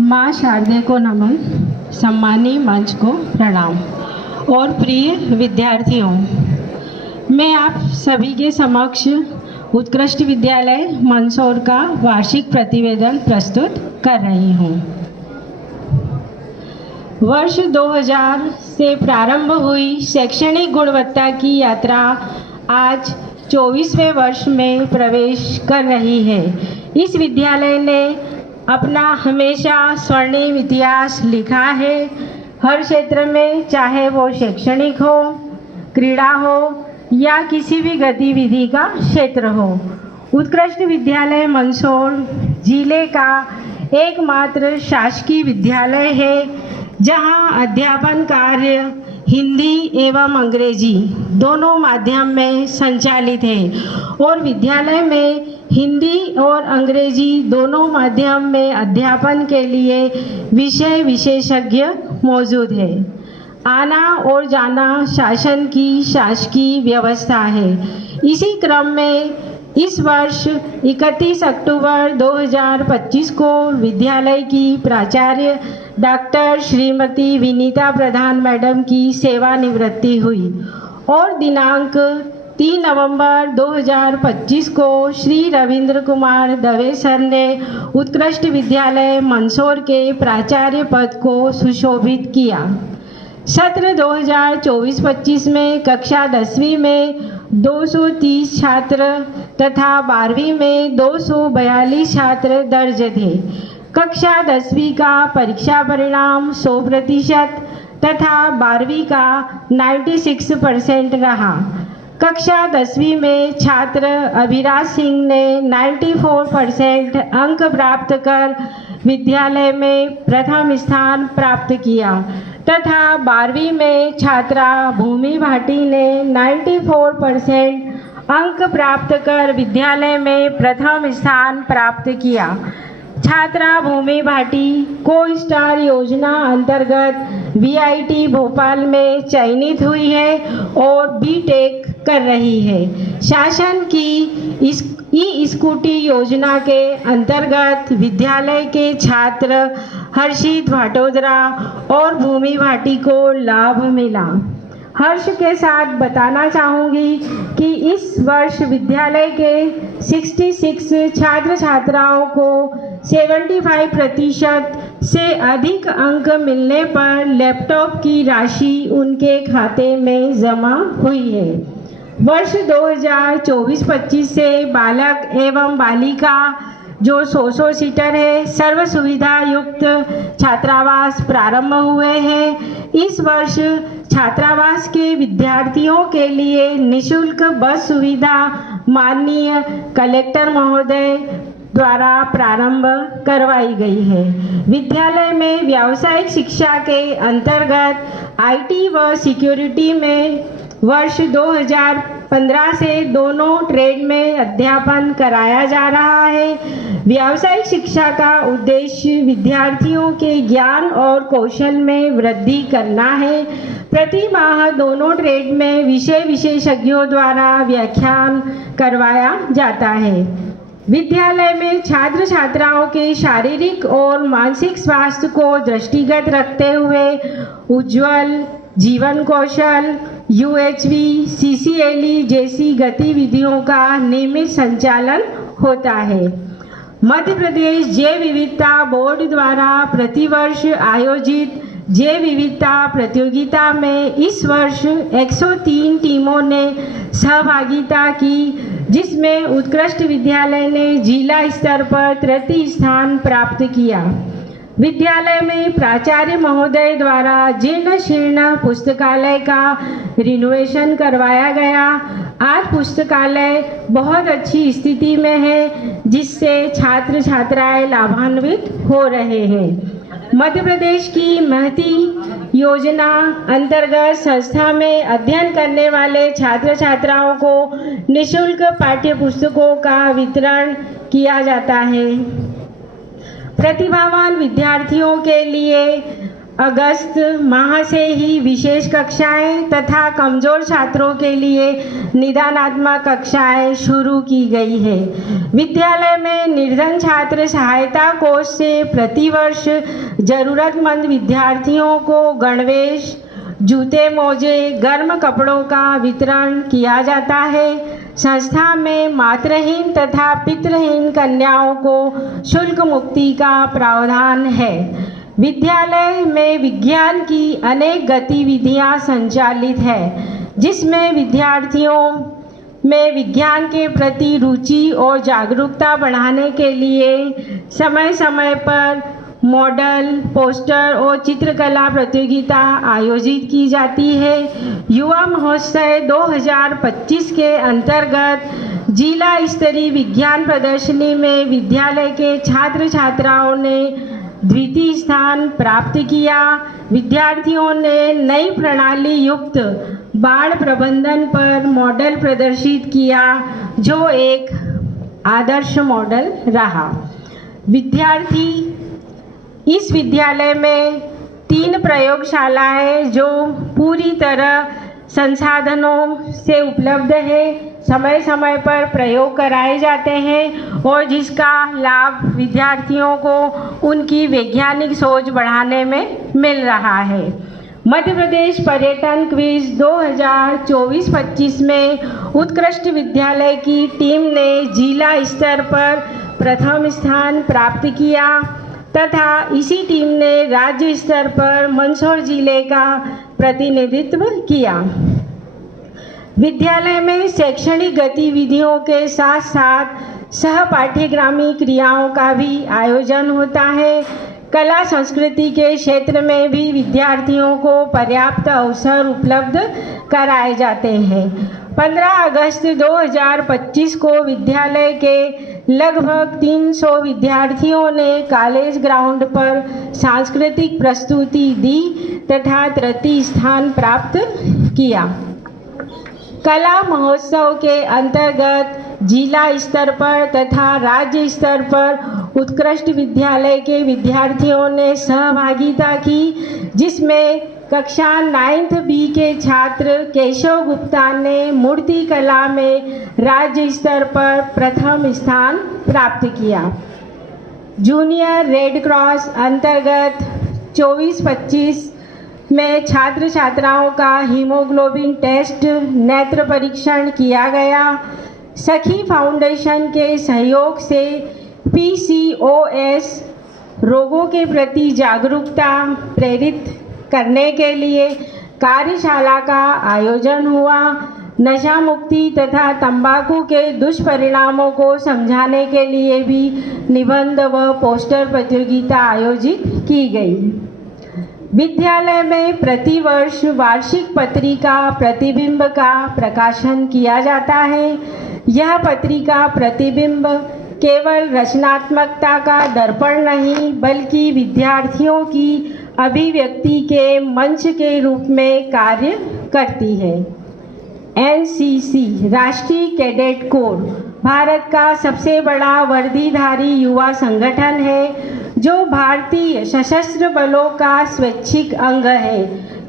माँ शारदे को नमन, सम्मानीय मंच को प्रणाम और प्रिय विद्यार्थियों, मैं आप सभी के समक्ष उत्कृष्ट विद्यालय मंदसौर का वार्षिक प्रतिवेदन प्रस्तुत कर रही हूँ। वर्ष 2000 से प्रारंभ हुई शैक्षणिक गुणवत्ता की यात्रा आज 24वें वर्ष में प्रवेश कर रही है। इस विद्यालय ने अपना हमेशा स्वर्णिम इतिहास लिखा है। हर क्षेत्र में, चाहे वो शैक्षणिक हो, क्रीड़ा हो या किसी भी गतिविधि का क्षेत्र हो, उत्कृष्ट विद्यालय मंदसौर जिले का एकमात्र शासकीय विद्यालय है जहां अध्यापन कार्य हिंदी एवं अंग्रेजी दोनों माध्यम में संचालित है और विद्यालय में हिंदी और अंग्रेजी दोनों माध्यम में अध्यापन के लिए विषय विशेषज्ञ मौजूद है। आना और जाना शासन की शासकीय व्यवस्था है। इसी क्रम में इस वर्ष 31 अक्टूबर 2025 को विद्यालय की प्राचार्य डॉक्टर श्रीमती विनीता प्रधान मैडम की सेवानिवृत्ति हुई और दिनांक 3 नवंबर 2025 को श्री रविंद्र कुमार दवे सर ने उत्कृष्ट विद्यालय मंदसौर के प्राचार्य पद को सुशोभित किया। सत्र 2024-25 में कक्षा 10वीं में 230 छात्र तथा 12वीं में 242 छात्र दर्ज थे। कक्षा 10वीं का परीक्षा परिणाम 100% तथा 12वीं का 96% रहा। कक्षा 10वीं में छात्र अभिराज सिंह ने 94% अंक प्राप्त कर विद्यालय में प्रथम स्थान प्राप्त किया तथा 12वीं में छात्रा भूमि भाटी ने 94% अंक प्राप्त कर विद्यालय में प्रथम स्थान प्राप्त किया। छात्रा भूमि भाटी को स्टार योजना अंतर्गत वीआईटी भोपाल में चयनित हुई है और बीटेक कर रही है। शासन की इस ई स्कूटी योजना के अंतर्गत विद्यालय के छात्र हर्षित भाटोदरा और भूमि भाटी को लाभ मिला। हर्ष के साथ बताना चाहूँगी कि इस वर्ष विद्यालय के 66 छात्र छात्राओं को 75% से अधिक अंक मिलने पर लैपटॉप की राशि उनके खाते में जमा हुई है। वर्ष 2024-25 से बालक एवं बालिका जो 100 सीटर है सर्व सुविधा युक्त छात्रावास प्रारंभ हुए हैं। इस वर्ष छात्रावास के विद्यार्थियों के लिए निशुल्क बस सुविधा माननीय कलेक्टर महोदय द्वारा प्रारंभ करवाई गई है। विद्यालय में व्यावसायिक शिक्षा के अंतर्गत आईटी व सिक्योरिटी में वर्ष 2015 से दोनों ट्रेड में अध्यापन कराया जा रहा है। व्यावसायिक शिक्षा का उद्देश्य विद्यार्थियों के ज्ञान और कौशल में वृद्धि करना है। प्रति माह दोनों ट्रेड में विषय विशेषज्ञों द्वारा व्याख्यान करवाया जाता है। विद्यालय में छात्र छात्राओं के शारीरिक और मानसिक स्वास्थ्य को दृष्टिगत रखते हुए उज्ज्वल जीवन कौशल, यूएचवी, सीसीएलई जैसी गतिविधियों का नियमित संचालन होता है। मध्य प्रदेश जैव विविधता बोर्ड द्वारा प्रतिवर्ष आयोजित जैव विविधता प्रतियोगिता में इस वर्ष 103 टीमों ने सहभागिता की, जिसमें उत्कृष्ट विद्यालय ने जिला स्तर पर तृतीय स्थान प्राप्त किया। विद्यालय में प्राचार्य महोदय द्वारा जीर्ण शीर्ण पुस्तकालय का रिनोवेशन करवाया गया। आज पुस्तकालय बहुत अच्छी स्थिति में है, जिससे छात्र छात्राएं लाभान्वित हो रहे हैं। मध्य प्रदेश की महती योजना अंतर्गत संस्था में अध्ययन करने वाले छात्र छात्राओं को निःशुल्क पाठ्य पुस्तकों का वितरण किया जाता है। प्रतिभावान विद्यार्थियों के लिए अगस्त माह से ही विशेष कक्षाएं तथा कमज़ोर छात्रों के लिए निदानात्मक कक्षाएं शुरू की गई है। विद्यालय में निर्धन छात्र सहायता कोष से प्रतिवर्ष ज़रूरतमंद विद्यार्थियों को गणवेश, जूते मोजे, गर्म कपड़ों का वितरण किया जाता है। संस्था में मातृहीन तथा पितृहीन कन्याओं को शुल्क मुक्ति का प्रावधान है। विद्यालय में विज्ञान की अनेक गतिविधियां संचालित है, जिसमें विद्यार्थियों में विज्ञान के प्रति रुचि और जागरूकता बढ़ाने के लिए समय समय पर मॉडल, पोस्टर और चित्रकला प्रतियोगिता आयोजित की जाती है। युवा महोत्सव 2025 के अंतर्गत जिला स्तरीय विज्ञान प्रदर्शनी में विद्यालय के छात्र छात्राओं ने द्वितीय स्थान प्राप्त किया। विद्यार्थियों ने नई प्रणाली युक्त बाढ़ प्रबंधन पर मॉडल प्रदर्शित किया, जो एक आदर्श मॉडल रहा। विद्यार्थी इस विद्यालय में 3 प्रयोगशालाएं जो पूरी तरह संसाधनों से उपलब्ध है, समय समय पर प्रयोग कराए जाते हैं और जिसका लाभ विद्यार्थियों को उनकी वैज्ञानिक सोच बढ़ाने में मिल रहा है। मध्य प्रदेश पर्यटन क्विज 2024-25 में उत्कृष्ट विद्यालय की टीम ने जिला स्तर पर प्रथम स्थान प्राप्त किया तथा इसी टीम ने राज्य स्तर पर मंदसौर जिले का प्रतिनिधित्व किया। विद्यालय में शैक्षणिक गतिविधियों के साथ साथ सह पाठ्यक्रमी क्रियाओं का भी आयोजन होता है। कला संस्कृति के क्षेत्र में भी विद्यार्थियों को पर्याप्त अवसर उपलब्ध कराए जाते हैं। 15 अगस्त 2025 को विद्यालय के लगभग 300 विद्यार्थियों ने कॉलेज ग्राउंड पर सांस्कृतिक प्रस्तुति दी तथा तृतीय स्थान प्राप्त किया। कला महोत्सव के अंतर्गत जिला स्तर पर तथा राज्य स्तर पर उत्कृष्ट विद्यालय के विद्यार्थियों ने सहभागिता की, जिसमें कक्षा 9th B के छात्र केशव गुप्ता ने मूर्ति कला में राज्य स्तर पर प्रथम स्थान प्राप्त किया। जूनियर रेड क्रॉस अंतर्गत 24-25 में छात्र छात्राओं का हीमोग्लोबिन टेस्ट, नेत्र परीक्षण किया गया। सखी फाउंडेशन के सहयोग से PCOS रोगों के प्रति जागरूकता प्रेरित करने के लिए कार्यशाला का आयोजन हुआ। नशा मुक्ति तथा तंबाकू के दुष्परिणामों को समझाने के लिए भी निबंध व पोस्टर प्रतियोगिता आयोजित की गई। विद्यालय में प्रतिवर्ष वार्षिक पत्रिका प्रतिबिंब का प्रकाशन किया जाता है। यह पत्रिका प्रतिबिंब केवल रचनात्मकता का दर्पण नहीं, बल्कि विद्यार्थियों की अभिव्यक्ति के मंच के रूप में कार्य करती है। NCC राष्ट्रीय कैडेट कोर भारत का सबसे बड़ा वर्दीधारी युवा संगठन है, जो भारतीय सशस्त्र बलों का स्वैच्छिक अंग है।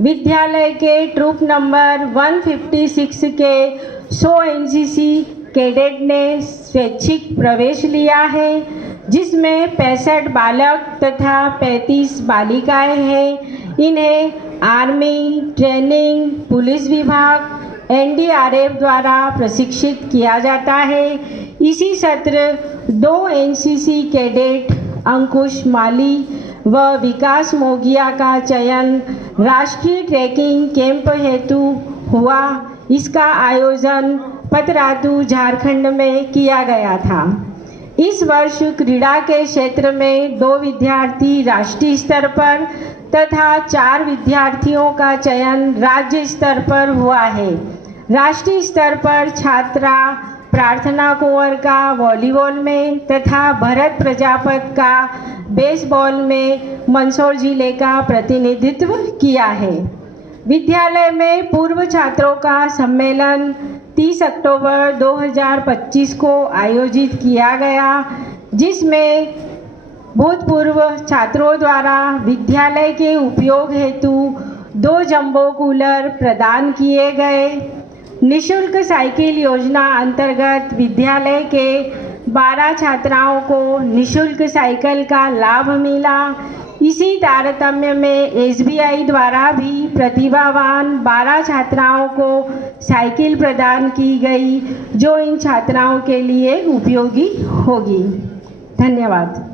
विद्यालय के ट्रूप नंबर 156 के 100 NCC कैडेट ने स्वैच्छिक प्रवेश लिया है, जिसमें 65 बालक तथा 35 बालिकाएं हैं। इन्हें आर्मी, ट्रेनिंग, पुलिस विभाग, NDRF द्वारा प्रशिक्षित किया जाता है। इसी सत्र 2 NCC कैडेट अंकुश माली व विकास मोगिया का चयन राष्ट्रीय ट्रैकिंग कैंप हेतु हुआ। इसका आयोजन पतरातू झारखंड में किया गया था। इस वर्ष क्रीड़ा के क्षेत्र में 2 विद्यार्थी राष्ट्रीय स्तर पर तथा 4 विद्यार्थियों का चयन राज्य स्तर पर हुआ है। राष्ट्रीय स्तर पर छात्रा प्रार्थना कुंवर का वॉलीबॉल में तथा भरत प्रजापत का बेसबॉल में मंदसौर जिले का प्रतिनिधित्व किया है। विद्यालय में पूर्व छात्रों का सम्मेलन 30 अक्टूबर 2025 को आयोजित किया गया, जिसमें भूतपूर्व छात्रों द्वारा विद्यालय के उपयोग हेतु 2 जंबो कूलर प्रदान किए गए। निःशुल्क साइकिल योजना अंतर्गत विद्यालय के 12 छात्राओं को निःशुल्क साइकिल का लाभ मिला। इसी तारतम्य में SBI द्वारा भी प्रतिभावान 12 छात्राओं को साइकिल प्रदान की गई, जो इन छात्राओं के लिए उपयोगी होगी। धन्यवाद।